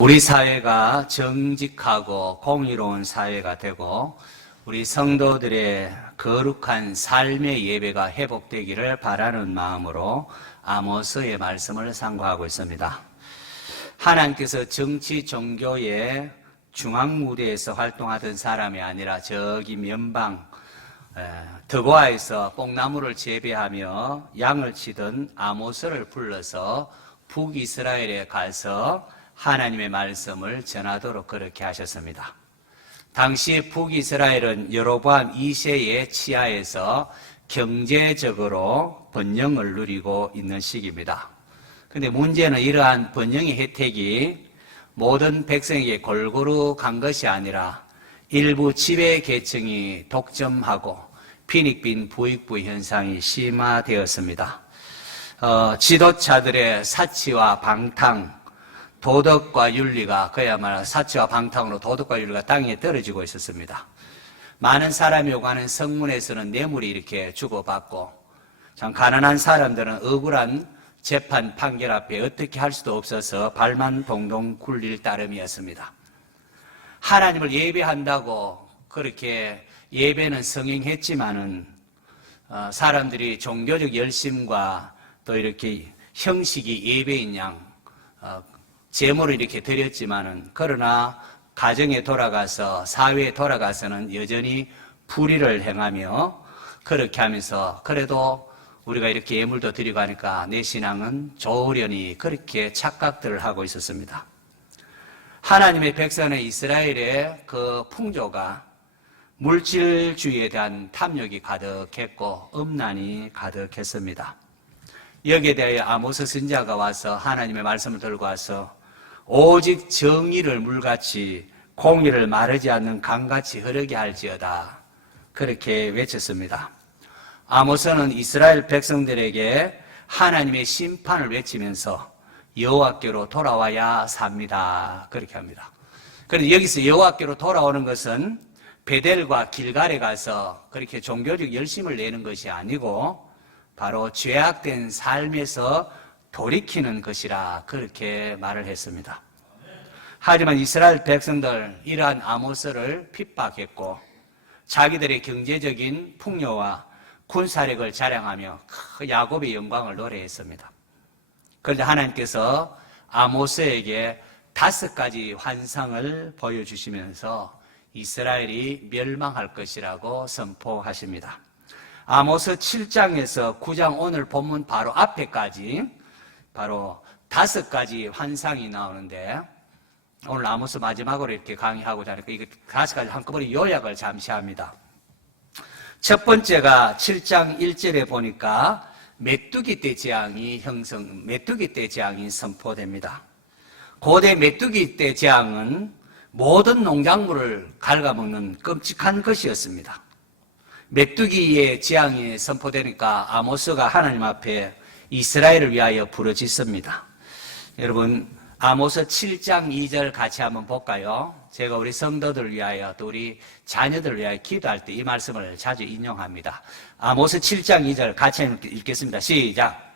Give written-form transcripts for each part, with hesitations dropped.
우리 사회가 정직하고 공의로운 사회가 되고 우리 성도들의 거룩한 삶의 예배가 회복되기를 바라는 마음으로 아모스의 말씀을 상고하고 있습니다. 하나님께서 정치 종교의 중앙 무대에서 활동하던 사람이 아니라 저기 면방 드보아에서 뽕나무를 재배하며 양을 치던 아모스를 불러서 북이스라엘에 가서 하나님의 말씀을 전하도록 그렇게 하셨습니다. 당시 북이스라엘은 여로보암 2세의 치하에서 경제적으로 번영을 누리고 있는 시기입니다. 그런데 문제는 이러한 번영의 혜택이 모든 백성에게 골고루 간 것이 아니라 일부 지배 계층이 독점하고 빈익빈 부익부 현상이 심화되었습니다. 지도자들의 사치와 방탕, 도덕과 윤리가 그야말로 사치와 방탕으로 도덕과 윤리가 땅에 떨어지고 있었습니다. 많은 사람이 요구하는 성문에서는 뇌물이 이렇게 주고받고 참 가난한 사람들은 억울한 재판 판결 앞에 어떻게 할 수도 없어서 발만 동동 굴릴 따름이었습니다. 하나님을 예배한다고 그렇게 예배는 성행했지만은 사람들이 종교적 열심과 또 이렇게 형식이 예배인 양 제물을 이렇게 드렸지만은 그러나 가정에 돌아가서 사회에 돌아가서는 여전히 불의를 행하며 그렇게 하면서 그래도 우리가 이렇게 예물도 드리고 하니까 내 신앙은 좋으려니 그렇게 착각들을 하고 있었습니다. 하나님의 백성의 이스라엘의 그 풍조가 물질주의에 대한 탐욕이 가득했고 음란이 가득했습니다. 여기에 대하여 아모스 선지자가 와서 하나님의 말씀을 들고 와서 오직 정의를 물같이 공의를 마르지 않는 강같이 흐르게 할지어다 그렇게 외쳤습니다. 아모스는 이스라엘 백성들에게 하나님의 심판을 외치면서 여호와께로 돌아와야 삽니다 그렇게 합니다. 그런데 여기서 여호와께로 돌아오는 것은 베델과 길갈에 가서 그렇게 종교적 열심을 내는 것이 아니고 바로 죄악된 삶에서 돌이키는 것이라 그렇게 말을 했습니다. 하지만 이스라엘 백성들 이러한 아모스를 핍박했고 자기들의 경제적인 풍요와 군사력을 자랑하며 야곱의 영광을 노래했습니다. 그런데 하나님께서 아모스에게 5가지 환상을 보여주시면서 이스라엘이 멸망할 것이라고 선포하십니다. 아모스 7장에서 9장 오늘 본문 바로 앞에까지 바로 5가지 환상이 나오는데 오늘 아모스 마지막으로 이렇게 강의하고자 하니까 이거 5가지 한꺼번에 요약을 잠시 합니다. 첫 번째가 7장 1절에 보니까 메뚜기 떼 재앙이 메뚜기 떼 재앙이 선포됩니다. 고대 메뚜기 떼 재앙은 모든 농작물을 갉아먹는 끔찍한 것이었습니다. 메뚜기의 재앙이 선포되니까 아모스가 하나님 앞에 이스라엘을 위하여 부르짖습니다. 여러분 아모스 7장 2절 같이 한번 볼까요? 제가 우리 성도들을 위하여 또 우리 자녀들을 위하여 기도할 때 이 말씀을 자주 인용합니다. 아모스 7장 2절 같이 읽겠습니다. 시작.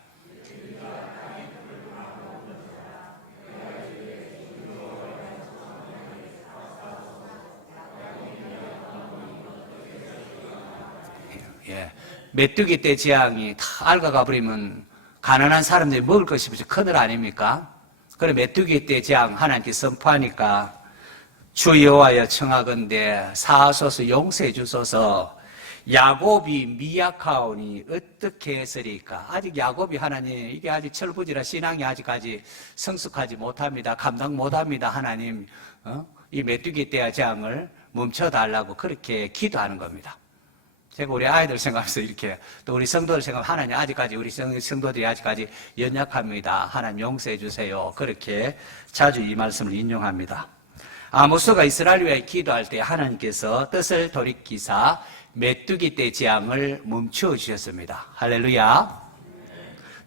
메뚜기 떼 재앙이 다 앓아가 버리면 가난한 사람들이 먹을 것이 큰일 아닙니까? 그래 메뚜기 떼 재앙 하나님께 선포하니까 주 여호와여 청하건대 사하소서 용서해 주소서 야곱이 미약하오니 어떻게 했으리까? 아직 야곱이 하나님 이게 아직 철부지라 신앙이 아직까지 성숙하지 못합니다. 감당 못합니다. 하나님 이 메뚜기 떼 재앙을 멈춰달라고 그렇게 기도하는 겁니다. 제가 우리 아이들 생각하면서 이렇게 또 우리 성도들 생각하면 하나님 아직까지 우리 성도들이 아직까지 연약합니다. 하나님 용서해 주세요. 그렇게 자주 이 말씀을 인용합니다. 아모스가 이스라엘 위하여 기도할 때 하나님께서 뜻을 돌이키사 메뚜기 떼 재앙을 멈추어 주셨습니다. 할렐루야.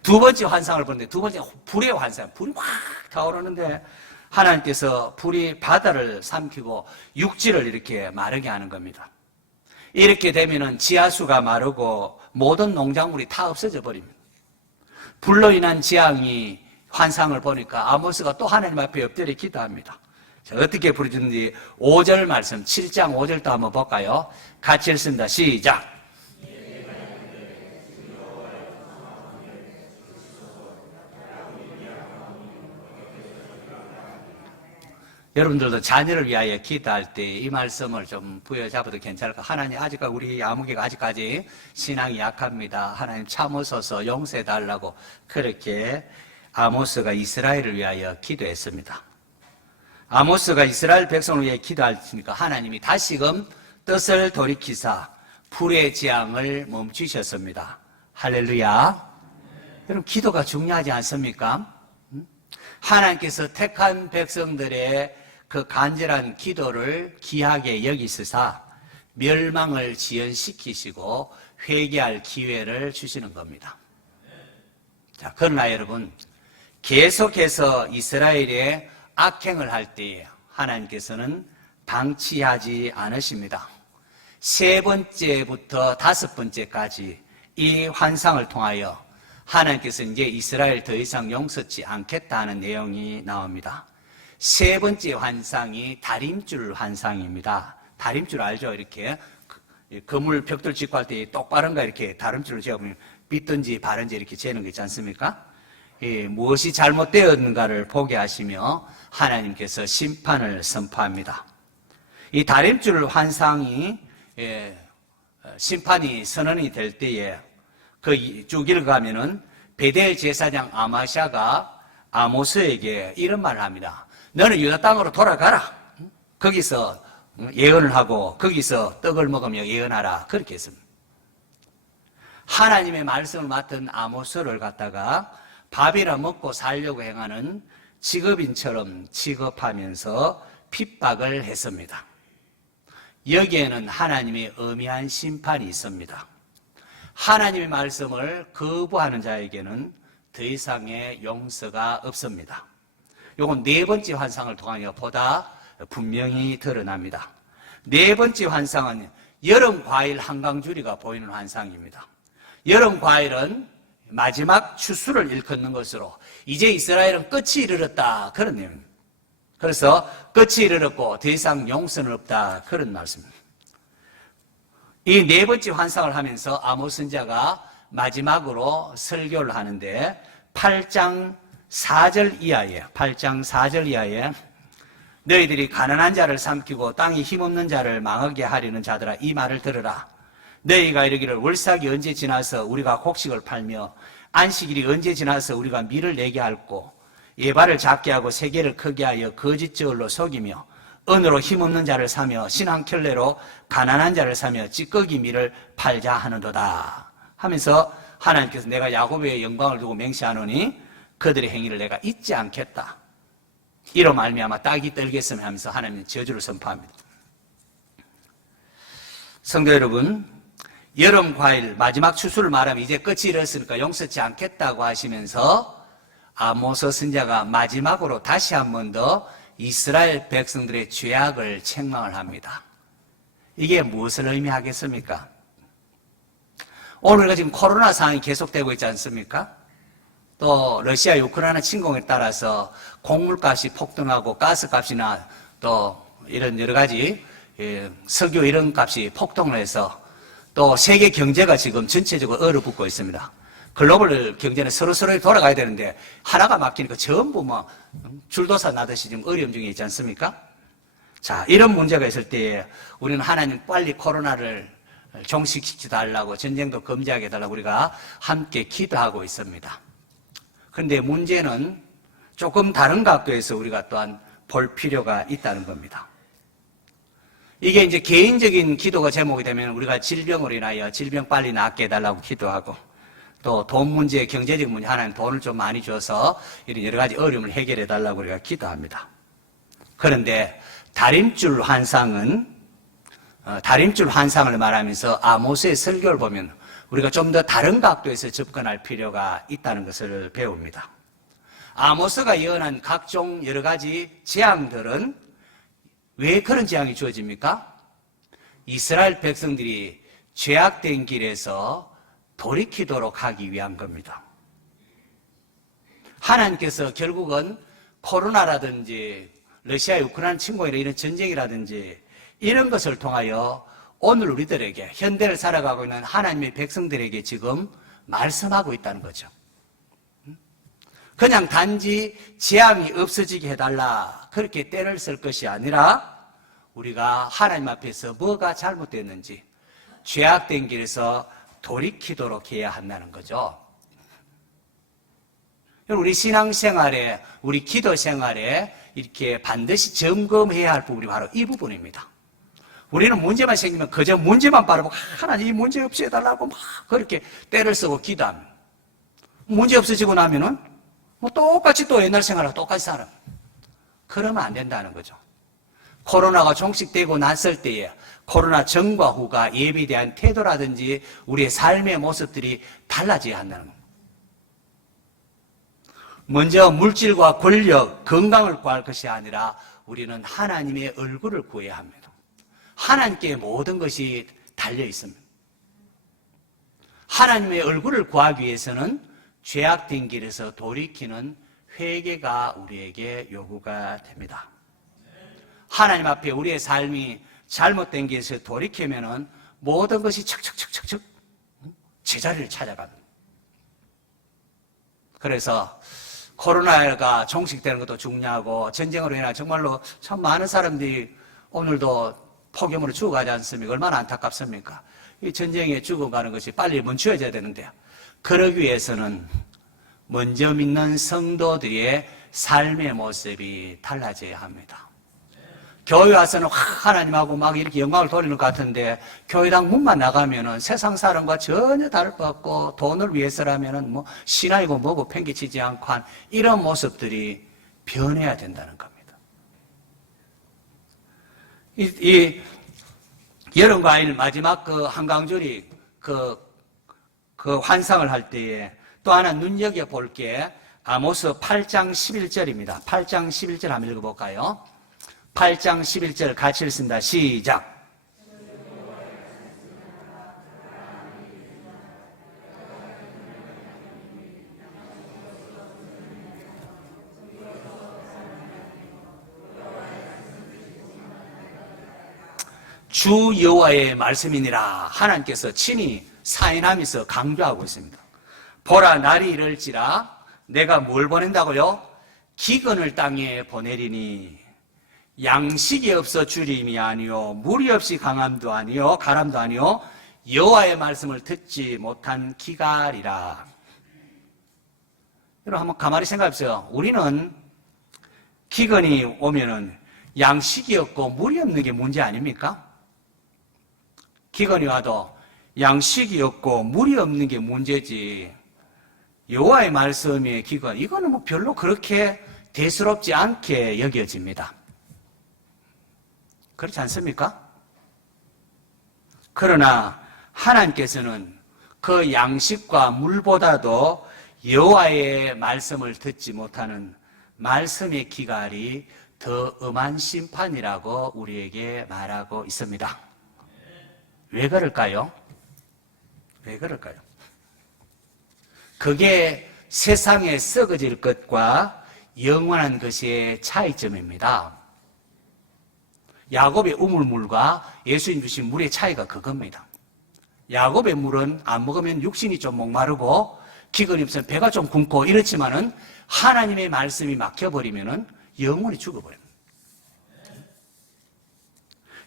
두 번째 환상을 보는데 두 번째 불의 환상. 불이 확 타오르는데 하나님께서 불이 바다를 삼키고 육지를 이렇게 마르게 하는 겁니다. 이렇게 되면은 지하수가 마르고 모든 농작물이 다 없어져 버립니다. 불로 인한 재앙이 환상을 보니까 아모스가 또 하나님 앞에 엎드려 기도합니다. 자, 어떻게 부르짖는지 5절 말씀 7장 5절도 한번 볼까요? 같이 읽습니다. 시작. 여러분들도 자녀를 위하여 기도할 때 이 말씀을 좀 부여잡아도 괜찮을까? 하나님, 아직까지 우리 아무개가 아직까지 신앙이 약합니다. 하나님 참으소서 용서해달라고 그렇게 아모스가 이스라엘을 위하여 기도했습니다. 아모스가 이스라엘 백성을 위해 기도하니까 하나님이 다시금 뜻을 돌이키사 불의 재앙을 멈추셨습니다. 할렐루야. 여러분, 기도가 중요하지 않습니까? 하나님께서 택한 백성들의 그 간절한 기도를 귀하게 여기시사 멸망을 지연시키시고 회개할 기회를 주시는 겁니다. 자, 그러나 여러분, 계속해서 이스라엘의 악행을 할 때에 하나님께서는 방치하지 않으십니다. 3번째부터 5번째까지 이 환상을 통하여 하나님께서 이제 이스라엘 더 이상 용서치 않겠다는 내용이 나옵니다. 3번째 환상이 다림줄 환상입니다. 다림줄 알죠? 이렇게 건물 벽돌 짓고 할 때 똑바른가 이렇게 다림줄을 재보면 빗든지 바른지 이렇게 재는 거 있지 않습니까? 무엇이 잘못되었는가를 보게 하시며 하나님께서 심판을 선포합니다. 이 다림줄 환상이 심판이 선언이 될 때에 그 쭉 읽어가면은 베델 제사장 아마샤가 아모스에게 이런 말을 합니다. 너는 유다 땅으로 돌아가라. 거기서 예언을 하고 거기서 떡을 먹으며 예언하라. 그렇게 했습니다. 하나님의 말씀을 맡은 아모스를 갖다가 밥이라 먹고 살려고 행하는 직업인처럼 취급하면서 핍박을 했습니다. 여기에는 하나님의 엄미한 심판이 있습니다. 하나님의 말씀을 거부하는 자에게는 더 이상의 용서가 없습니다. 이건 4번째 환상을 통하여 보다 분명히 드러납니다. 4번째 환상은 여름 과일 한강줄이가 보이는 환상입니다. 여름 과일은 마지막 추수를 일컫는 것으로 이제 이스라엘은 끝이 이르렀다 그런 내용입니다. 그래서 끝이 이르렀고 더 이상 용서는 없다 그런 말씀입니다. 이 4번째 환상을 하면서 아모스 선지자가 마지막으로 설교를 하는데 8장 4절 이하에 너희들이 가난한 자를 삼키고 땅에 힘없는 자를 망하게 하려는 자들아 이 말을 들으라. 너희가 이르기를 월삭이 언제 지나서 우리가 곡식을 팔며 안식일이 언제 지나서 우리가 밀을 내게 할꼬 예발을 작게 하고 세계를 크게 하여 거짓 저울로 속이며 은으로 힘없는 자를 사며 신한켤레로 가난한 자를 사며 찌꺼기 밀을 팔자 하는도다 하면서 하나님께서 내가 야곱의 영광을 두고 맹세하노니 그들의 행위를 내가 잊지 않겠다. 이로 말미암아 딱이 떨겠으며 하면서 하나님은 저주를 선포합니다. 성도 여러분, 여름 과일 마지막 추수를 말하면 이제 끝이 이르렀으니까 용서치 않겠다고 하시면서 아모스 선지자가 마지막으로 다시 한 번 더 이스라엘 백성들의 죄악을 책망을 합니다. 이게 무엇을 의미하겠습니까? 오늘 우리가 지금 코로나 상황이 계속되고 있지 않습니까? 또 러시아 우크라이나 침공에 따라서 곡물값이 폭등하고 가스값이나 또 이런 여러 가지 석유 이런 값이 폭등을 해서 또 세계 경제가 지금 전체적으로 얼어붙고 있습니다. 글로벌 경제는 서로서로 돌아가야 되는데 하나가 막히니까 전부 뭐 줄도사 나듯이 지금 어려움 중에 있지 않습니까? 자, 이런 문제가 있을 때 우리는 하나님 빨리 코로나를 종식시켜달라고 전쟁도 금지하게 해달라고 우리가 함께 기도하고 있습니다. 그런데 문제는 조금 다른 각도에서 우리가 또한 볼 필요가 있다는 겁니다. 이게 이제 개인적인 기도가 제목이 되면 우리가 질병으로 인하여 질병 빨리 낫게 해달라고 기도하고 또 돈 문제, 경제적 문제, 하나님 돈을 좀 많이 줘서 이런 여러 가지 어려움을 해결해 달라고 우리가 기도합니다. 그런데 다림줄 환상을 말하면서 아모스의 설교를 보면 우리가 좀 더 다른 각도에서 접근할 필요가 있다는 것을 배웁니다. 아모스가 예언한 각종 여러 가지 재앙들은 왜 그런 재앙이 주어집니까? 이스라엘 백성들이 죄악된 길에서 돌이키도록 하기 위한 겁니다. 하나님께서 결국은 코로나라든지 러시아 우크라이나 침공이나 이런 전쟁이라든지 이런 것을 통하여 오늘 우리들에게 현대를 살아가고 있는 하나님의 백성들에게 지금 말씀하고 있다는 거죠. 그냥 단지 재앙이 없어지게 해달라 그렇게 때를 쓸 것이 아니라 우리가 하나님 앞에서 뭐가 잘못됐는지 죄악된 길에서 돌이키도록 해야 한다는 거죠. 우리 신앙생활에, 우리 기도생활에 이렇게 반드시 점검해야 할 부분이 바로 이 부분입니다. 우리는 문제만 생기면 그저 문제만 바라보고 하나님 이 문제 없애달라고 막 그렇게 때를 쓰고 기도합니다. 문제 없어지고 나면은 뭐 똑같이 또 옛날 생활하고 똑같이 살아. 그러면 안 된다는 거죠. 코로나가 종식되고 났을 때에 코로나 전과 후가 예배에 대한 태도라든지 우리의 삶의 모습들이 달라져야 한다는 겁니다. 먼저 물질과 권력, 건강을 구할 것이 아니라 우리는 하나님의 얼굴을 구해야 합니다. 하나님께 모든 것이 달려 있습니다. 하나님의 얼굴을 구하기 위해서는 죄악된 길에서 돌이키는 회개가 우리에게 요구가 됩니다. 하나님 앞에 우리의 삶이 잘못된 길에서 돌이키면은 모든 것이 척척척척척 제자리를 찾아갑니다. 그래서 코로나가 종식되는 것도 중요하고 전쟁으로 인해 정말로 참 많은 사람들이 오늘도 폭염으로 죽어가지 않습니까? 얼마나 안타깝습니까? 이 전쟁에 죽어가는 것이 빨리 멈춰져야 되는데 그러기 위해서는 먼저 믿는 성도들의 삶의 모습이 달라져야 합니다. 교회 와서는 하나님하고 막 이렇게 영광을 돌리는 것 같은데 교회당 문만 나가면은 세상 사람과 전혀 다를 것 같고 돈을 위해서라면은 뭐 신앙이고 뭐고 팽개치지 않고 한 이런 모습들이 변해야 된다는 겁니다. 이 여름 과일 마지막 그 한강줄이 그 환상을 할 때에 또 하나 눈여겨볼 게 아모스 8장 11절입니다. 8장 11절 한번 읽어볼까요? 8장 11절 같이 읽습니다. 시작. 주 여호와의 말씀이니라 하나님께서 친히 사인하면서 강조하고 있습니다. 보라 날이 이를지라 내가 뭘 보낸다고요? 기근을 땅에 보내리니 양식이 없어 주림이 아니요 물이 없이 강함도 아니요 가람도 아니요 여호와의 말씀을 듣지 못한 기갈이라. 여러분 한번 가만히 생각해보세요. 우리는 기근이 오면은 양식이 없고 물이 없는 게 문제 아닙니까? 기근이 와도 양식이 없고 물이 없는 게 문제지 여호와의 말씀의 기근 이거는 뭐 별로 그렇게 대수롭지 않게 여겨집니다. 그렇지 않습니까? 그러나 하나님께서는 그 양식과 물보다도 여호와의 말씀을 듣지 못하는 말씀의 기갈이 더 엄한 심판이라고 우리에게 말하고 있습니다. 왜 그럴까요? 왜 그럴까요? 그게 세상에 썩어질 것과 영원한 것의 차이점입니다. 야곱의 우물물과 예수님 주신 물의 차이가 그겁니다. 야곱의 물은 안 먹으면 육신이 좀 목마르고 기근이 없으면 배가 좀 굶고 이렇지만은 하나님의 말씀이 막혀버리면은 영원히 죽어버립니다.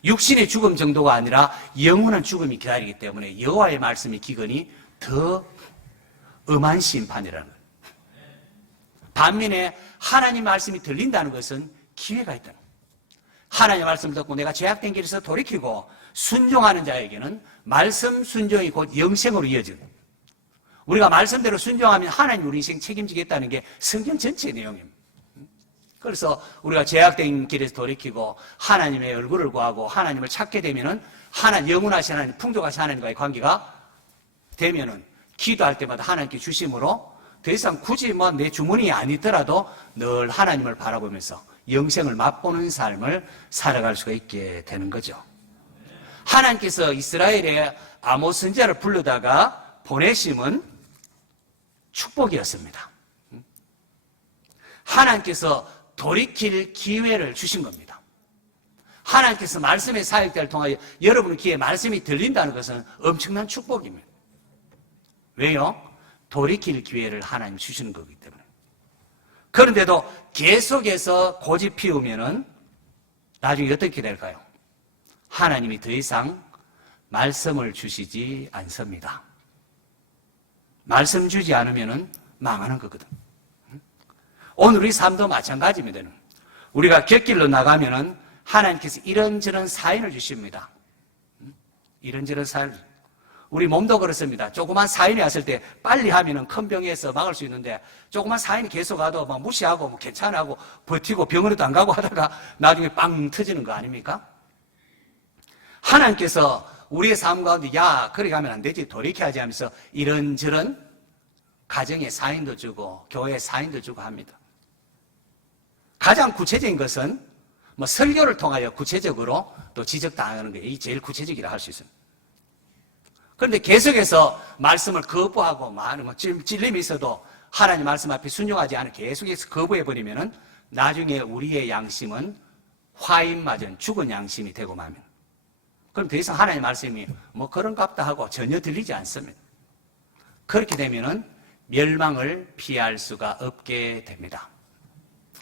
육신의 죽음 정도가 아니라 영원한 죽음이 기다리기 때문에 여호와의 말씀의 기근이 더 엄한 심판이라는 거예요. 반면에 하나님 말씀이 들린다는 것은 기회가 있다는 거예요. 하나님의 말씀을 듣고 내가 죄악된 길에서 돌이키고 순종하는 자에게는 말씀 순종이 곧 영생으로 이어집니다. 우리가 말씀대로 순종하면 하나님 우리 인생 책임지겠다는 게 성경 전체의 내용입니다. 그래서 우리가 죄악된 길에서 돌이키고 하나님의 얼굴을 구하고 하나님을 찾게 되면은 영원하신 하나님, 풍족하신 하나님과의 관계가 되면은 기도할 때마다 하나님께 주심으로 더 이상 굳이 뭐 내 주머니에 아니더라도 늘 하나님을 바라보면서 영생을 맛보는 삶을 살아갈 수가 있게 되는 거죠. 하나님께서 이스라엘의 아모스 선지자를 부르다가 보내심은 축복이었습니다. 하나님께서 돌이킬 기회를 주신 겁니다. 하나님께서 말씀의 사역자를 통하여 여러분 귀에 말씀이 들린다는 것은 엄청난 축복입니다. 왜요? 돌이킬 기회를 하나님 주시는 거기 때문에. 그런데도 계속해서 고집 피우면은 나중에 어떻게 될까요? 하나님이 더 이상 말씀을 주시지 않습니다. 말씀 주지 않으면은 망하는 거거든. 오늘 우리 삶도 마찬가지입니다. 우리가 곁길로 나가면은 하나님께서 이런저런 사인을 주십니다. 이런저런 사인. 우리 몸도 그렇습니다. 조그만 사인이 왔을 때 빨리 하면은 큰 병에서 막을 수 있는데 조그만 사인이 계속 와도 막 무시하고 뭐 괜찮아하고 버티고 병원에도 안 가고 하다가 나중에 빵 터지는 거 아닙니까? 하나님께서 우리의 삶 가운데 야 그래 가면 안 되지 돌이켜야지 하면서 이런저런 가정의 사인도 주고 교회의 사인도 주고 합니다. 가장 구체적인 것은 뭐 설교를 통하여 구체적으로 또 지적당하는 게 제일 구체적이라 할 수 있습니다. 그런데 계속해서 말씀을 거부하고 많은 뭐 찔림이 있어도 하나님 말씀 앞에 순종하지 않고 계속해서 거부해버리면은 나중에 우리의 양심은 화인맞은 죽은 양심이 되고 마면 그럼 더 이상 하나님 말씀이 뭐 그런갑다 하고 전혀 들리지 않습니다. 그렇게 되면은 멸망을 피할 수가 없게 됩니다.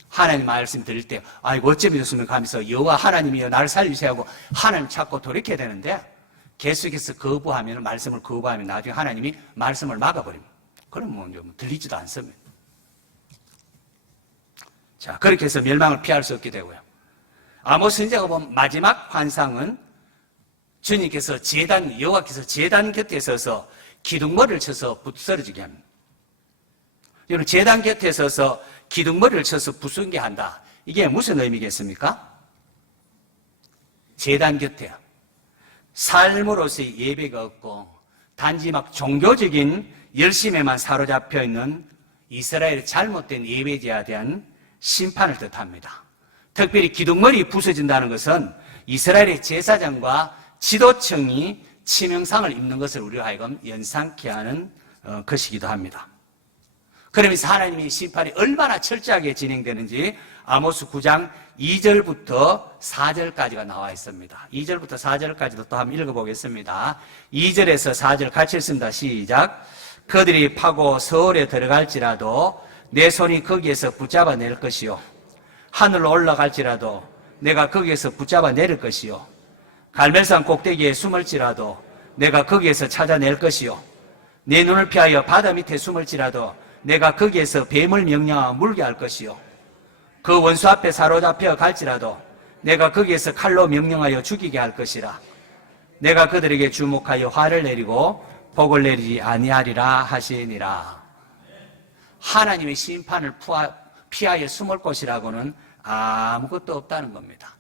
하나님 말씀 들을 때 아이고 어쩌면 좋습니까 하면서 여호와 하나님이여 나를 살리세요 하고 하나님 찾고 돌이켜야 되는데 계속해서 거부하면 말씀을 거부하면 나중에 하나님이 말씀을 막아버립니다. 그럼 뭐 들리지도 않습니다. 자 그렇게 해서 멸망을 피할 수 없게 되고요. 아모스 선지자가 본 마지막 환상은 주님께서 여호와께서 제단 곁에 서서 기둥머리를 쳐서 부스러지게 합니다. 여러분 제단 곁에 서서 기둥머리를 쳐서 부수게 한다. 이게 무슨 의미겠습니까? 제단 곁에 삶으로서의 예배가 없고 단지 막 종교적인 열심에만 사로잡혀 있는 이스라엘의 잘못된 예배제에 대한 심판을 뜻합니다. 특별히 기둥머리 부서진다는 것은 이스라엘의 제사장과 지도층이 치명상을 입는 것을 우리가 하여금 연상케 하는 것이기도 합니다. 그러면서 하나님의 심판이 얼마나 철저하게 진행되는지 아모스 9장 2절부터 4절까지가 나와 있습니다. 2절부터 4절까지도 또 한번 읽어보겠습니다. 2절에서 4절 같이 읽습니다. 시작. 그들이 파고 서울에 들어갈지라도 내 손이 거기에서 붙잡아 낼 것이요 하늘로 올라갈지라도 내가 거기에서 붙잡아 내릴 것이요 갈멜산 꼭대기에 숨을지라도 내가 거기에서 찾아낼 것이요 내 눈을 피하여 바다 밑에 숨을지라도 내가 거기에서 뱀을 명령하여 물게 할 것이요 그 원수 앞에 사로잡혀 갈지라도 내가 거기에서 칼로 명령하여 죽이게 할 것이라 내가 그들에게 주목하여 화를 내리고 복을 내리지 아니하리라 하시니라. 하나님의 심판을 피하여 숨을 곳이라고는 아무것도 없다는 겁니다.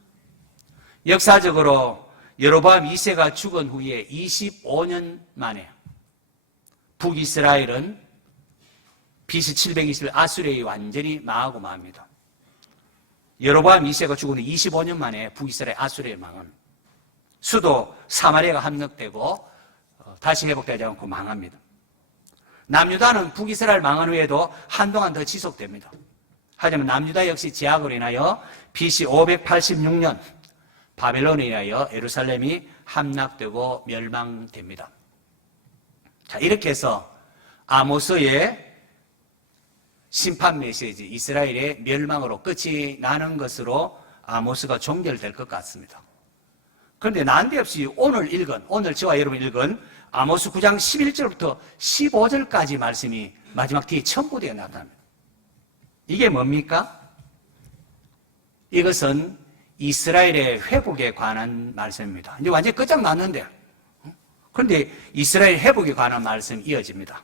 역사적으로 여로보암 2세가 죽은 후에 25년 만에 북이스라엘은 BC 720년 아수르에 완전히 망하고 맙니다. 여로보암 2세가 죽은 후 25년 만에 북이스라엘 아수르에 망합니다. 수도 사마리아가 함락되고 다시 회복되지 않고 망합니다. 남유다는 북이스라엘 망한 후에도 한동안 더 지속됩니다. 하지만 남유다 역시 제약으로 인하여 BC 586년 바벨론에 의하여 예루살렘이 함락되고 멸망됩니다. 자, 이렇게 해서 아모스의 심판 메시지, 이스라엘의 멸망으로 끝이 나는 것으로 아모스가 종결될 것 같습니다. 그런데 난데없이 오늘 저와 여러분 읽은 아모스 9장 11절부터 15절까지 말씀이 마지막 뒤에 첨부되어 나타납니다. 이게 뭡니까? 이것은 이스라엘의 회복에 관한 말씀입니다. 이제 완전히 끝장났는데, 그런데 이스라엘 회복에 관한 말씀이 이어집니다.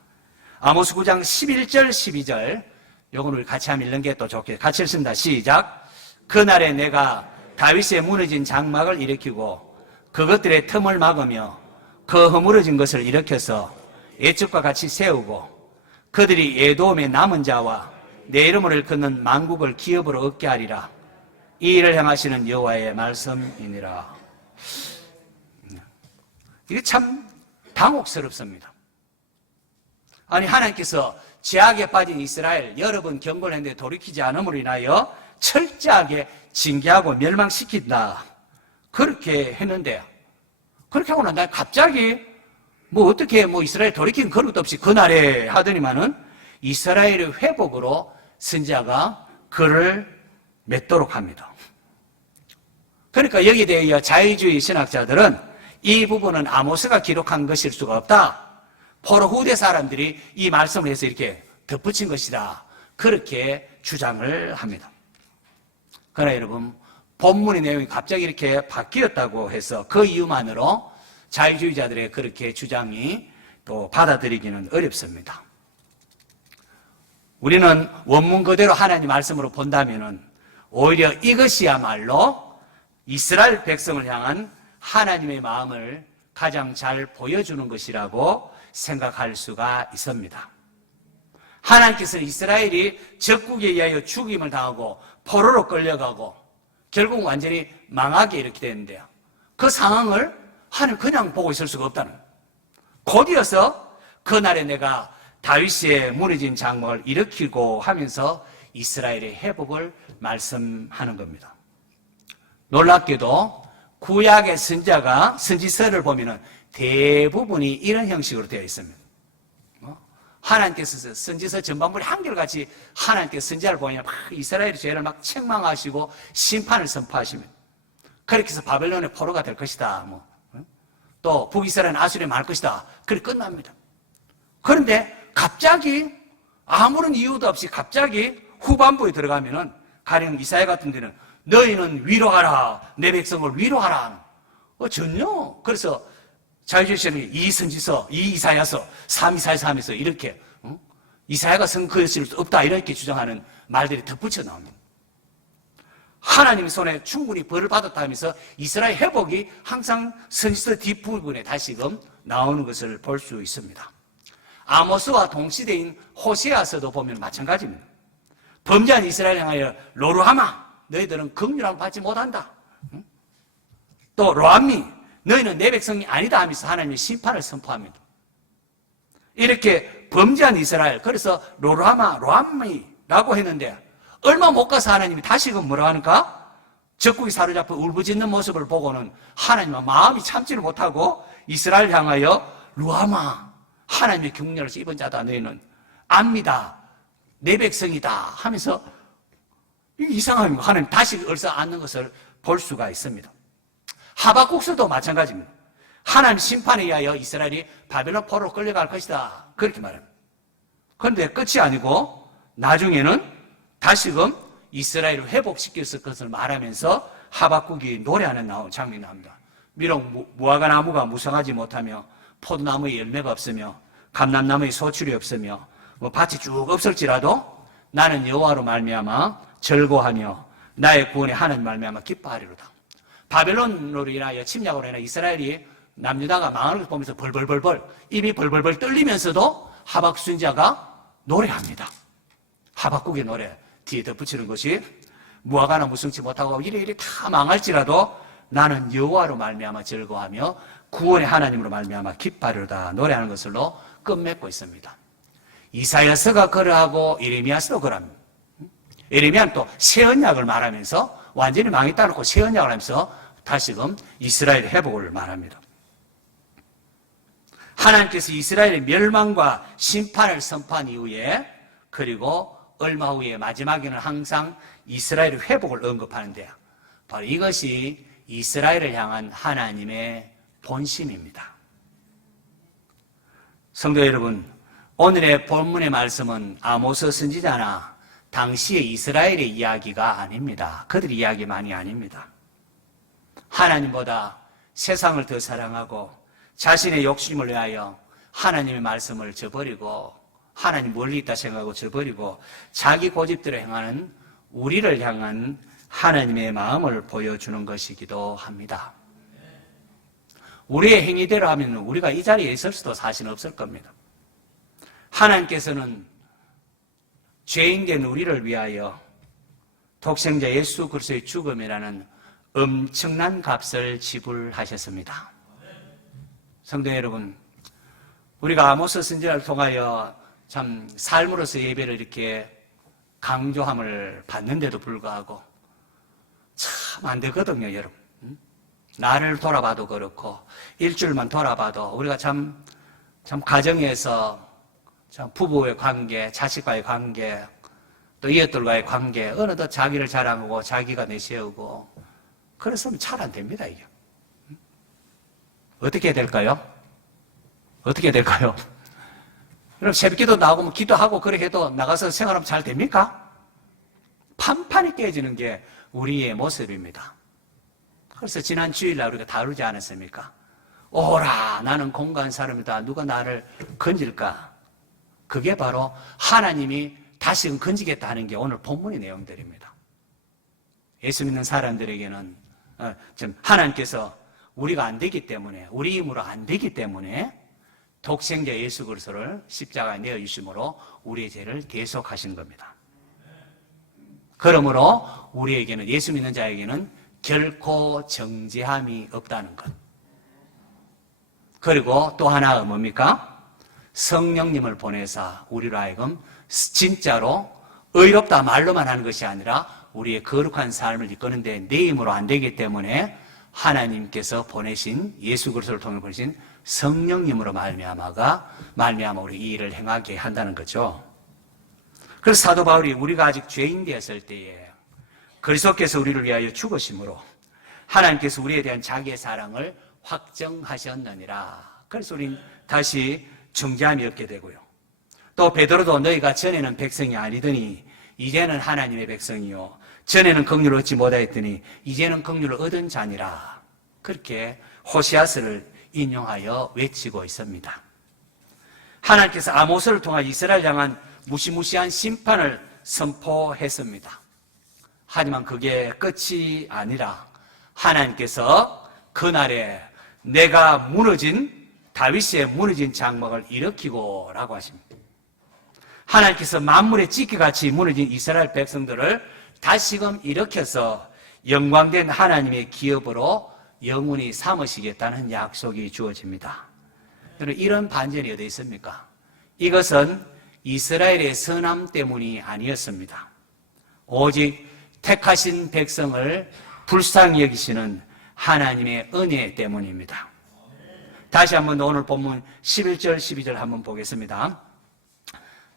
아모스 9장 11절, 12절, 요건 우리 같이 한번 읽는 게 또 좋겠어요. 같이 읽습니다. 시작. 그날에 내가 다윗의 무너진 장막을 일으키고 그것들의 틈을 막으며 그 허물어진 것을 일으켜서 애축과 같이 세우고 그들이 에돔의 남은 자와 내 이름을 일컫는 만국을 기업으로 얻게 하리라. 이 일을 행하시는 여호와의 말씀이니라. 이게 참 당혹스럽습니다. 아니 하나님께서 죄악에 빠진 이스라엘 여러 번 경고했는데 돌이키지 않음으로 인하여 철저하게 징계하고 멸망시킨다. 그렇게 했는데, 그렇게 하고 난 다음에 갑자기 어떻게 이스라엘 돌이키는 그런 것도 없이 그날에 하더니만은 이스라엘의 회복으로 선지자가 글을 맺도록 합니다. 그러니까 여기에 대해 자유주의 신학자들은 이 부분은 아모스가 기록한 것일 수가 없다. 포로 후대 사람들이 이 말씀을 해서 이렇게 덧붙인 것이다. 그렇게 주장을 합니다. 그러나 여러분, 본문의 내용이 갑자기 이렇게 바뀌었다고 해서 그 이유만으로 자유주의자들의 그렇게 주장이 또 받아들이기는 어렵습니다. 우리는 원문 그대로 하나님 말씀으로 본다면은 오히려 이것이야말로 이스라엘 백성을 향한 하나님의 마음을 가장 잘 보여주는 것이라고 생각할 수가 있습니다. 하나님께서는 이스라엘이 적국에 의하여 죽임을 당하고 포로로 끌려가고 결국 완전히 망하게 이렇게 되는데요. 그 상황을 하나님 그냥 보고 있을 수가 없다는 거예요. 곧이어서 그날에 내가 다윗의 무너진 장막을 일으키고 하면서 이스라엘의 회복을 말씀하는 겁니다. 놀랍게도 구약의 선지자가 선지서를 보면은 대부분이 이런 형식으로 되어 있습니다. 하나님께서 선지서 전반부를 한결같이 하나님께서 선지자를 보면 막 이스라엘의 죄를 막 책망하시고 심판을 선포하시면 그렇게 해서 바벨론의 포로가 될 것이다. 또 북이스라엘은 아수리에 말 것이다. 그렇게 끝납니다. 그런데 갑자기 아무런 이유도 없이 갑자기 후반부에 들어가면은 가령 이사야 같은 데는 너희는 위로하라. 내 백성을 위로하라. 전혀. 그래서 자유주의자들이 이 선지서, 이 이사야서, 3이사야서 하면서 이렇게 이사야가 쓴 것일 수 없다 이렇게 주장하는 말들이 덧붙여 나옵니다. 하나님의 손에 충분히 벌을 받았다 하면서 이스라엘 회복이 항상 선지서 뒷부분에 다시금 나오는 것을 볼 수 있습니다. 아모스와 동시대인 호세아서도 보면 마찬가지입니다. 범죄한 이스라엘 향하여 로루하마 너희들은 긍휼함을 받지 못한다. 또 로암미 너희는 내 백성이 아니다 하면서 하나님의 심판을 선포합니다. 이렇게 범죄한 이스라엘, 그래서 로루하마 로암미라고 했는데 얼마 못 가서 하나님이 다시금 뭐라 하는가? 적국이 사로잡혀 울부짖는 모습을 보고는 하나님은 마음이 참지를 못하고 이스라엘 향하여 루하마 하나님의 경륜을 입은 자다 너희는 압니다 내 백성이다 하면서 이상합니다. 하나님 다시 얼싸 안는 것을 볼 수가 있습니다. 하박국서도 마찬가지입니다. 하나님 심판에 의하여 이스라엘이 바벨론 포로로 끌려갈 것이다 그렇게 말합니다. 그런데 끝이 아니고 나중에는 다시금 이스라엘을 회복시켰을 것을 말하면서 하박국이 노래하는 장면이 나옵니다. 비록 무화과 나무가 무성하지 못하며 포도나무에 열매가 없으며 감람나무에 소출이 없으며 밭이 쭉 없을지라도 나는 여호와로 말미암아 즐거하며 나의 구원에 하나님 말미암아 기뻐하리로다. 바벨론으로 인하여 침략으로 인하여 이스라엘이 남유다가 망하는 것을 보면서 벌벌벌벌 입이 벌벌벌 떨리면서도 하박국 선지자가 노래합니다. 하박국의 노래 뒤에 덧붙이는 것이 무화과나 무성치 못하고 이래 다 망할지라도 나는 여호와로 말미암아 즐거하며 구원의 하나님으로 말미암아 기뻐하리로다 노래하는 것으로 끝맺고 있습니다. 이사야서가 그러하고 예레미야서도 그럽니다. 예레미야는 또 새 언약을 말하면서 완전히 망했다 놓고 새 언약을 하면서 다시금 이스라엘의 회복을 말합니다. 하나님께서 이스라엘의 멸망과 심판을 선포한 이후에 그리고 얼마 후에 마지막에는 항상 이스라엘의 회복을 언급하는데요. 바로 이것이 이스라엘을 향한 하나님의 본심입니다. 성도 여러분, 오늘의 본문의 말씀은 아모스 선지자나 당시의 이스라엘의 이야기가 아닙니다. 그들의 이야기만이 아닙니다. 하나님보다 세상을 더 사랑하고 자신의 욕심을 위하여 하나님의 말씀을 저버리고 하나님 멀리 있다 생각하고 저버리고 자기 고집대로 행하는 우리를 향한 하나님의 마음을 보여주는 것이기도 합니다. 우리의 행위대로 하면 우리가 이 자리에 있을 수도 사실 없을 겁니다. 하나님께서는 죄인된 우리를 위하여 독생자 예수 그리스도의 죽음이라는 엄청난 값을 지불하셨습니다. 성도 여러분, 우리가 아모스 선지자를 통하여 참 삶으로서 예배를 이렇게 강조함을 받는데도 불구하고 참 안 되거든요, 여러분. 나를 돌아봐도 그렇고 일주일만 돌아봐도 우리가 참 가정에서 참 부부의 관계, 자식과의 관계, 또 이웃들과의 관계 어느덧 자기를 자랑하고 자기가 내세우고 그랬으면 잘 안 됩니다, 이게. 어떻게 해야 될까요? 어떻게 해야 될까요? 그럼 새벽기도 나오고 기도하고 그렇게 해도 나가서 생활하면 잘 됩니까? 판판이 깨지는 게 우리의 모습입니다. 그래서 지난 주일날 우리가 다루지 않았습니까? 오라, 나는 공고한 사람이다. 누가 나를 건질까? 그게 바로 하나님이 다시금 건지겠다 하는 게 오늘 본문의 내용들입니다. 예수 믿는 사람들에게는 지금 하나님께서 우리가 안 되기 때문에, 우리 힘으로 안 되기 때문에 독생자 예수 그리스도를 십자가에 내어주심으로 우리의 죄를 대속하신 겁니다. 그러므로 우리에게는, 예수 믿는 자에게는 결코 정죄함이 없다는 것. 그리고 또 하나 뭡니까? 성령님을 보내사 우리로 하여금 진짜로 의롭다 말로만 하는 것이 아니라 우리의 거룩한 삶을 이끄는데 내 힘으로 안 되기 때문에 하나님께서 보내신, 예수 그리스도를 통해 보내신 성령님으로 말미암아 우리 이 일을 행하게 한다는 거죠. 그래서 사도 바울이 우리가 아직 죄인 되었을 때에 그리스도께서 우리를 위하여 죽으심으로 하나님께서 우리에 대한 자기의 사랑을 확정하셨느니라. 그래서 우리는 다시 정죄함이 없게 되고요. 또 베드로도 너희가 전에는 백성이 아니더니 이제는 하나님의 백성이요 전에는 긍휼을 얻지 못하였더니 이제는 긍휼을 얻은 자니라. 그렇게 호시아스를 인용하여 외치고 있습니다. 하나님께서 아모스를 통해 이스라엘 향한 무시무시한 심판을 선포했습니다. 하지만 그게 끝이 아니라 하나님께서 그날에 내가 무너진, 다윗의 무너진 장막을 일으키고 라고 하십니다. 하나님께서 만물의 찢기같이 무너진 이스라엘 백성들을 다시금 일으켜서 영광된 하나님의 기업으로 영원히 삼으시겠다는 약속이 주어집니다. 이런 반전이 어디 있습니까? 이것은 이스라엘의 선함 때문이 아니었습니다. 오직 택하신 백성을 불쌍히 여기시는 하나님의 은혜 때문입니다. 다시 한번 오늘 본문 11절 12절 한번 보겠습니다.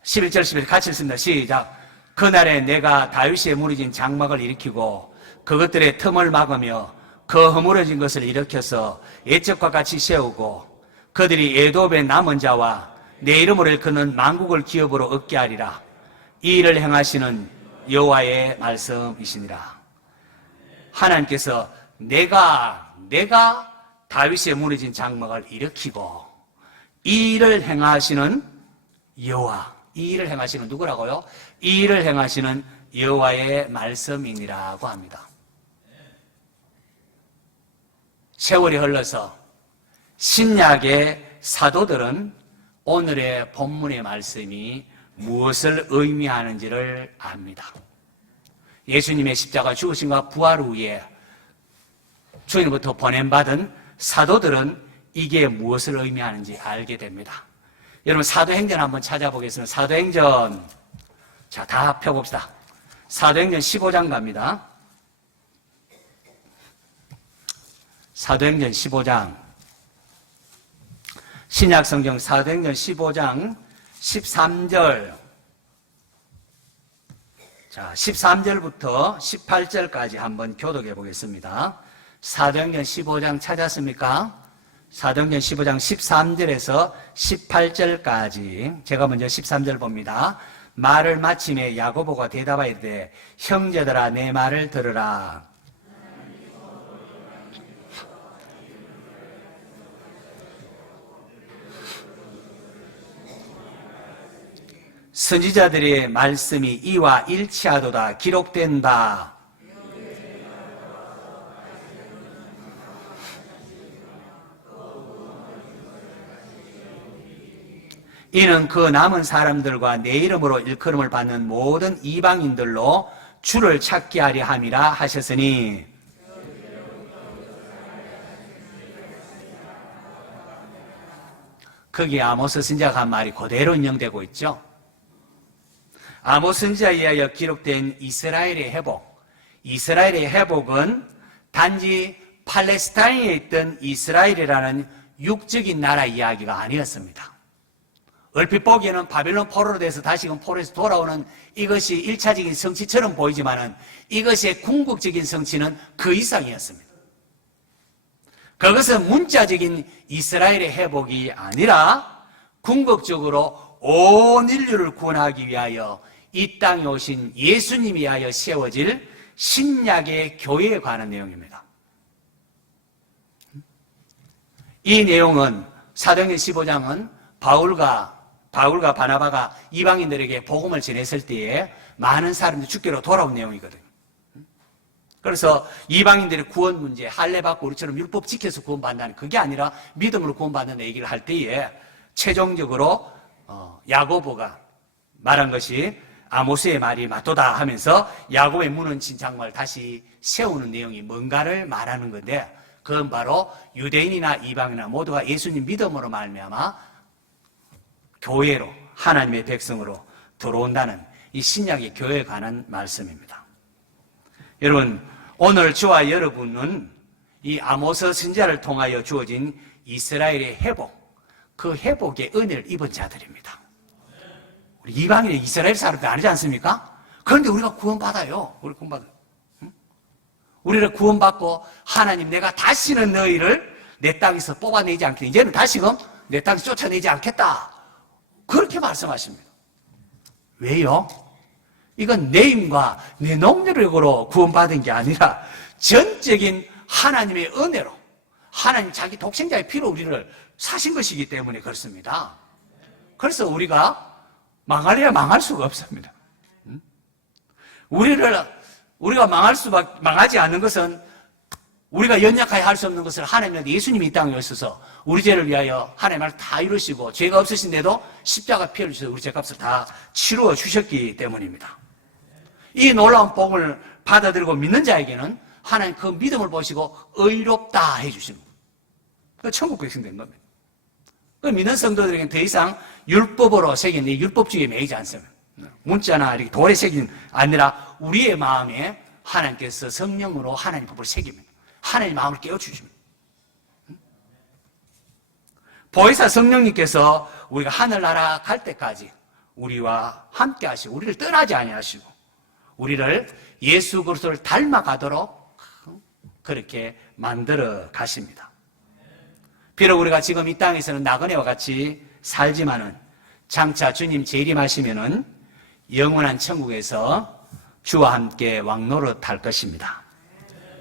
11절 12절 같이 읽습니다. 시작. 그날에 내가 다윗의 무너진 장막을 일으키고 그것들의 틈을 막으며 그 허물어진 것을 일으켜서 옛적과 같이 세우고 그들이 에돔의 남은 자와 내 이름으로 일컫는 만국을 기업으로 얻게 하리라. 이 일을 행하시는 여호와의 말씀이시니라. 하나님께서 내가 다윗의 무너진 장막을 일으키고 이 일을 행하시는 여호와, 이 일을 행하시는 누구라고요? 이 일을 행하시는 여호와의 말씀이니라고 합니다. 세월이 흘러서 신약의 사도들은 오늘의 본문의 말씀이 무엇을 의미하는지를 압니다. 예수님의 십자가 죽으심과 부활 후에 주님부터 보냄받은 사도들은 이게 무엇을 의미하는지 알게 됩니다. 여러분 사도행전 한번 찾아보겠습니다. 사도행전, 자, 다 펴봅시다. 사도행전 15장 갑니다. 사도행전 15장, 신약성경 사도행전 15장 13절, 자, 13절부터 18절까지 한번 교독해 보겠습니다. 사도행전 15장 찾았습니까? 사도행전 15장 13절에서 18절까지 제가 먼저 13절 봅니다. 말을 마침에 야고보가 대답하이르되 형제들아 내 말을 들으라. 선지자들의 말씀이 이와 일치하도다 기록된다. 이는 그 남은 사람들과 내 이름으로 일컬음을 받는 모든 이방인들로 주를 찾게 하려 함이라 하셨으니 거기에 아모스 선지자가 한 말이 그대로 인용되고 있죠. 아모스 선지자에 의하여 기록된 이스라엘의 회복, 이스라엘의 회복은 단지 팔레스타인에 있던 이스라엘이라는 육적인 나라 이야기가 아니었습니다. 얼핏 보기에는 바벨론 포로로 돼서 다시금 포로에서 돌아오는 이것이 1차적인 성취처럼 보이지만은 이것의 궁극적인 성취는 그 이상이었습니다. 그것은 문자적인 이스라엘의 회복이 아니라 궁극적으로 온 인류를 구원하기 위하여 이 땅에 오신 예수님이 위하여 세워질 신약의 교회에 관한 내용입니다. 이 내용은 사도행전 15장은 바울과 바나바가 이방인들에게 복음을 전했을 때에 많은 사람들이 주께로 돌아온 내용이거든요. 그래서 이방인들의 구원 문제, 할례 받고 우리처럼 율법 지켜서 구원받는다는 그게 아니라 믿음으로 구원받는 얘기를 할 때에 최종적으로 야고보가 말한 것이 아모스의 말이 맞도다 하면서 야고보의 무너진 장막을 다시 세우는 내용이 뭔가를 말하는 건데, 그건 바로 유대인이나 이방인이나 모두가 예수님 믿음으로 말미암아 교회로, 하나님의 백성으로 들어온다는 이 신약의 교회에 관한 말씀입니다. 여러분, 오늘 저와 여러분은 이 아모스 선지자를 통하여 주어진 이스라엘의 회복, 그 회복의 은혜를 입은 자들입니다. 우리 이방인의 이스라엘 사람들 아니지 않습니까? 그런데 우리가 구원받아요. 우리를 구원받고 하나님, 내가 다시는 너희를 내 땅에서 뽑아내지 않겠다. 이제는 다시금 내 땅에서 쫓아내지 않겠다. 그렇게 말씀하십니다. 왜요? 이건 내 힘과 내 능력으로 구원받은 게 아니라 전적인 하나님의 은혜로, 하나님 자기 독생자의 피로 우리를 사신 것이기 때문에 그렇습니다. 그래서 우리가 망하려야 망할 수가 없습니다. 우리가 망하지 않는 것은, 우리가 연약하여 할 수 없는 것을 하나님은 예수님이 이 땅에 오셔서 우리 죄를 위하여 하나님을 다 이루시고 죄가 없으신데도 십자가 피를 주셔서 우리 죄값을 다 치루어 주셨기 때문입니다. 이 놀라운 복음을 받아들이고 믿는 자에게는 하나님 그 믿음을 보시고 의롭다 해주시는 거예요. 그 천국 백성 된 겁니다. 그 믿는 성도들에게는 더 이상 율법으로 새긴 이 율법주의에 매이지 않습니다. 문자나 이렇게 돌에 새긴 아니라 우리의 마음에 하나님께서 성령으로 하나님 법을 새깁니다. 하나님 마음을 깨워주십니다. 보혜사 성령님께서 우리가 하늘나라 갈 때까지 우리와 함께 하시고 우리를 떠나지 아니하시고 우리를 예수 그리스도를 닮아가도록 그렇게 만들어 가십니다. 비록 우리가 지금 이 땅에서는 나그네와 같이 살지만은 장차 주님 재림하시면은 영원한 천국에서 주와 함께 왕노릇 할 것입니다.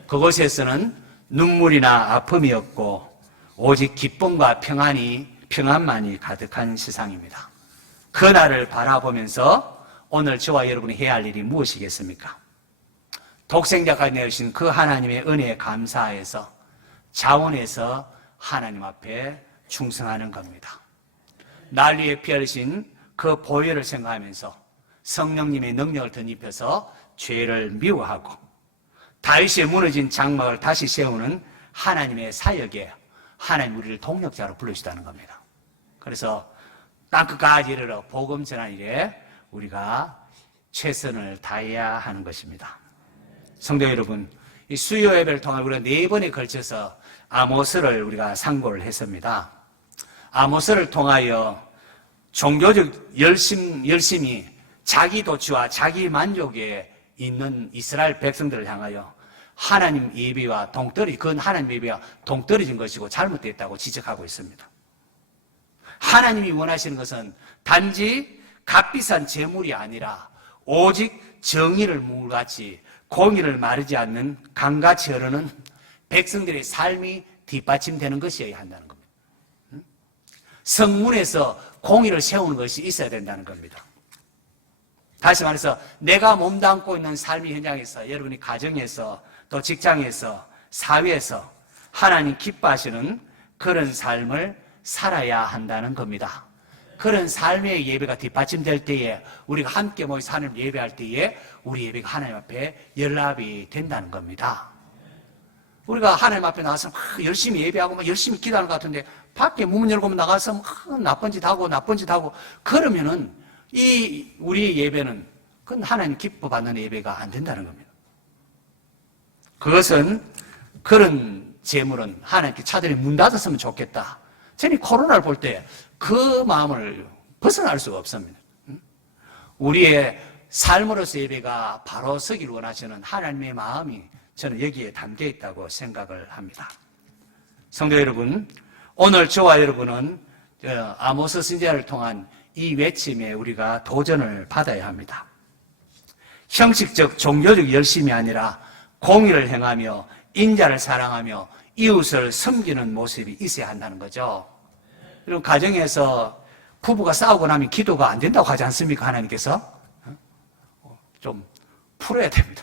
그곳에서는 눈물이나 아픔이 없고 오직 기쁨과 평안만이 가득한 세상입니다. 그날을 바라보면서 오늘 저와 여러분이 해야 할 일이 무엇이겠습니까? 독생자가 내주신 그 하나님의 은혜에 감사해서 자원해서 하나님 앞에 충성하는 겁니다. 날 위해 피 흘리신 그 보혈을 생각하면서 성령님의 능력을 덧입혀서 죄를 미워하고 다윗의 무너진 장막을 다시 세우는 하나님의 사역에 하나님 우리를 동력자로 불러주시다는 겁니다. 그래서 땅끝까지 이르러 복음 전한 일에 우리가 최선을 다해야 하는 것입니다. 성도 여러분, 이 수요 예배를 통해 우리가 4번에 걸쳐서 아모스를 우리가 상고를 했습니다. 아모스를 통하여 종교적 열심히 자기 도취와 자기 만족에 있는 이스라엘 백성들을 향하여 하나님 예배와 그건 하나님 예배와 동떨어진 것이고 잘못됐다고 지적하고 있습니다. 하나님이 원하시는 것은 단지 값비싼 재물이 아니라 오직 정의를 물같이 공의를 마르지 않는 강같이 흐르는 백성들의 삶이 뒷받침되는 것이어야 한다는 겁니다. 성문에서 공의를 세우는 것이 있어야 된다는 겁니다. 다시 말해서 내가 몸담고 있는 삶의 현장에서, 여러분이 가정에서 또 직장에서 사회에서 하나님 기뻐하시는 그런 삶을 살아야 한다는 겁니다. 그런 삶의 예배가 뒷받침될 때에 우리가 함께 모여서 하나님 예배할 때에 우리 예배가 하나님 앞에 연락이 된다는 겁니다. 우리가 하나님 앞에 나가서 막 열심히 예배하고 막 열심히 기도하는 것 같은데 밖에 문 열고 나가서 막 나쁜 짓 하고 그러면은 우리 예배는 그건 하나님 기뻐 받는 예배가 안 된다는 겁니다. 그것은 그런 재물은 하나님께 차라리 문 닫았으면 좋겠다. 저는 코로나를 볼 때 그 마음을 벗어날 수가 없습니다. 우리의 삶으로서 예배가 바로 서기를 원하시는 하나님의 마음이 저는 여기에 담겨 있다고 생각을 합니다. 성도 여러분, 오늘 저와 여러분은 아모스 선지자를 통한 이 외침에 우리가 도전을 받아야 합니다. 형식적 종교적 열심이 아니라 공의를 행하며 인자를 사랑하며 이웃을 섬기는 모습이 있어야 한다는 거죠. 그리고 가정에서 부부가 싸우고 나면 기도가 안 된다고 하지 않습니까? 하나님께서 좀 풀어야 됩니다.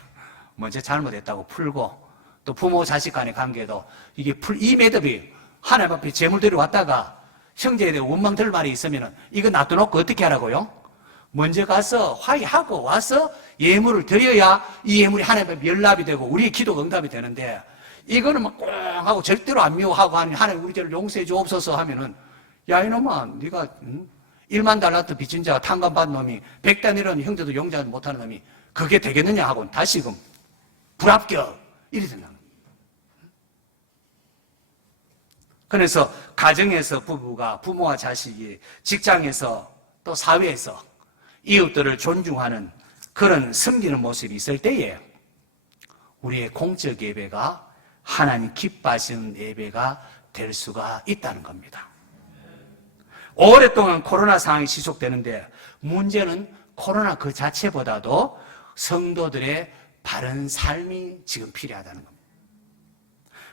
먼저 잘못했다고 풀고, 또 부모 자식 간의 관계도 이 매듭이 하나님 앞에 재물 들여왔다가 형제에 대해 원망 들 말이 있으면 이거 놔둬놓고 어떻게 하라고요? 먼저 가서 화해하고 와서 예물을 드려야 이 예물이 하나님 앞에 연락이 되고 우리의 기도가 응답이 되는데, 이거는 막 꽁 하고 절대로 안 미워하고 하나님 우리 죄를 용서해 주옵소서 하면은, 야 이놈아 네가 1만 달란트 빚진 자가 탕감받은 놈이 100단 이런 형제도 용서하지 못하는 놈이 그게 되겠느냐 하고 다시금 불합격 이리 된다. 그래서 가정에서 부모와 자식이, 직장에서 또 사회에서 이웃들을 존중하는 그런 섬기는 모습이 있을 때에 우리의 공적 예배가 하나님 기뻐하시는 예배가 될 수가 있다는 겁니다. 오랫동안 코로나 상황이 지속되는데 문제는 코로나 그 자체보다도 성도들의 바른 삶이 지금 필요하다는 겁니다.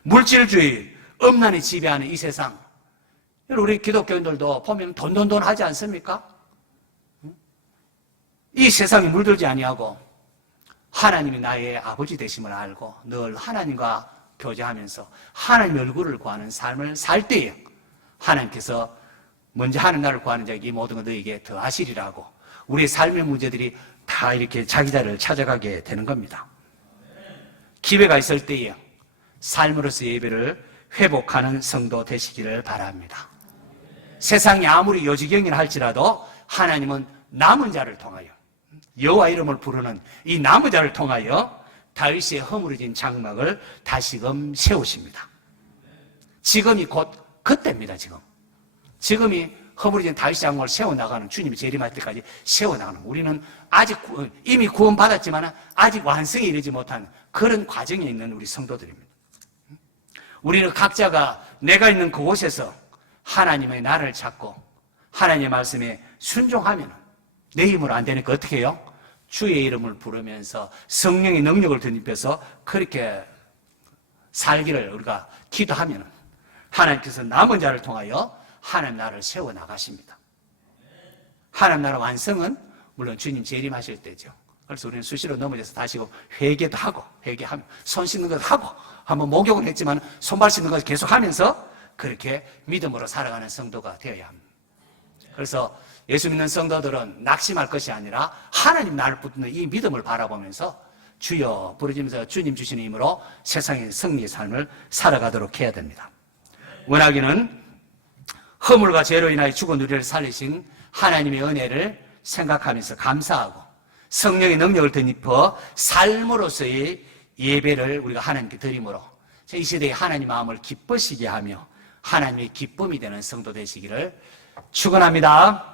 물질주의, 음란이 지배하는 이 세상, 우리 기독교인들도 보면 돈 하지 않습니까? 이 세상에 물들지 아니하고 하나님이 나의 아버지 되심을 알고 늘 하나님과 교제하면서 하나님 얼굴을 구하는 삶을 살 때에 하나님께서 먼저 하는 나를 구하는 자에게 이 모든 것 너에게 더하시리라고 우리의 삶의 문제들이 다 이렇게 자기 자리를 찾아가게 되는 겁니다. 기회가 있을 때에 삶으로서 예배를 회복하는 성도 되시기를 바랍니다. 세상이 아무리 요지경이라 할지라도 하나님은 남은 자를 통하여, 여호와 이름을 부르는 이 남은 자를 통하여 다윗의 허물어진 장막을 다시금 세우십니다. 지금이 곧 그때입니다. 지금이 허물어진 다윗 장막을 세워나가는, 주님이 재림할 때까지 세워나가는, 우리는 아직 이미 구원받았지만 아직 완성에 이르지 못한 그런 과정에 있는 우리 성도들입니다. 우리는 각자가 내가 있는 그곳에서 하나님의 나를 찾고 하나님의 말씀에 순종하면 내 힘으로 안 되니까 어떻게 해요? 주의 이름을 부르면서 성령의 능력을 덧입혀서 그렇게 살기를 우리가 기도하면 하나님께서 남은 자를 통하여 하나님 나라를 세워나가십니다. 하나님 나라 완성은 물론 주님 재림하실 때죠. 그래서 우리는 수시로 넘어져서 다시 회개도 하고, 회개하면 손 씻는 것도 하고, 한번 목욕은 했지만 손발 씻는 것을 계속 하면서 그렇게 믿음으로 살아가는 성도가 되어야 합니다. 그래서 예수 믿는 성도들은 낙심할 것이 아니라 하나님 나를 붙드는 이 믿음을 바라보면서 주여 부르짖으면서 주님 주시는 힘으로 세상의 승리의 삶을 살아가도록 해야 됩니다. 원하기는 허물과 죄로 인하여 죽은 우리를 살리신 하나님의 은혜를 생각하면서 감사하고 성령의 능력을 덧입어 삶으로서의 예배를 우리가 하나님께 드림으로 이 시대에 하나님 마음을 기쁘시게 하며 하나님의 기쁨이 되는 성도 되시기를 축원합니다.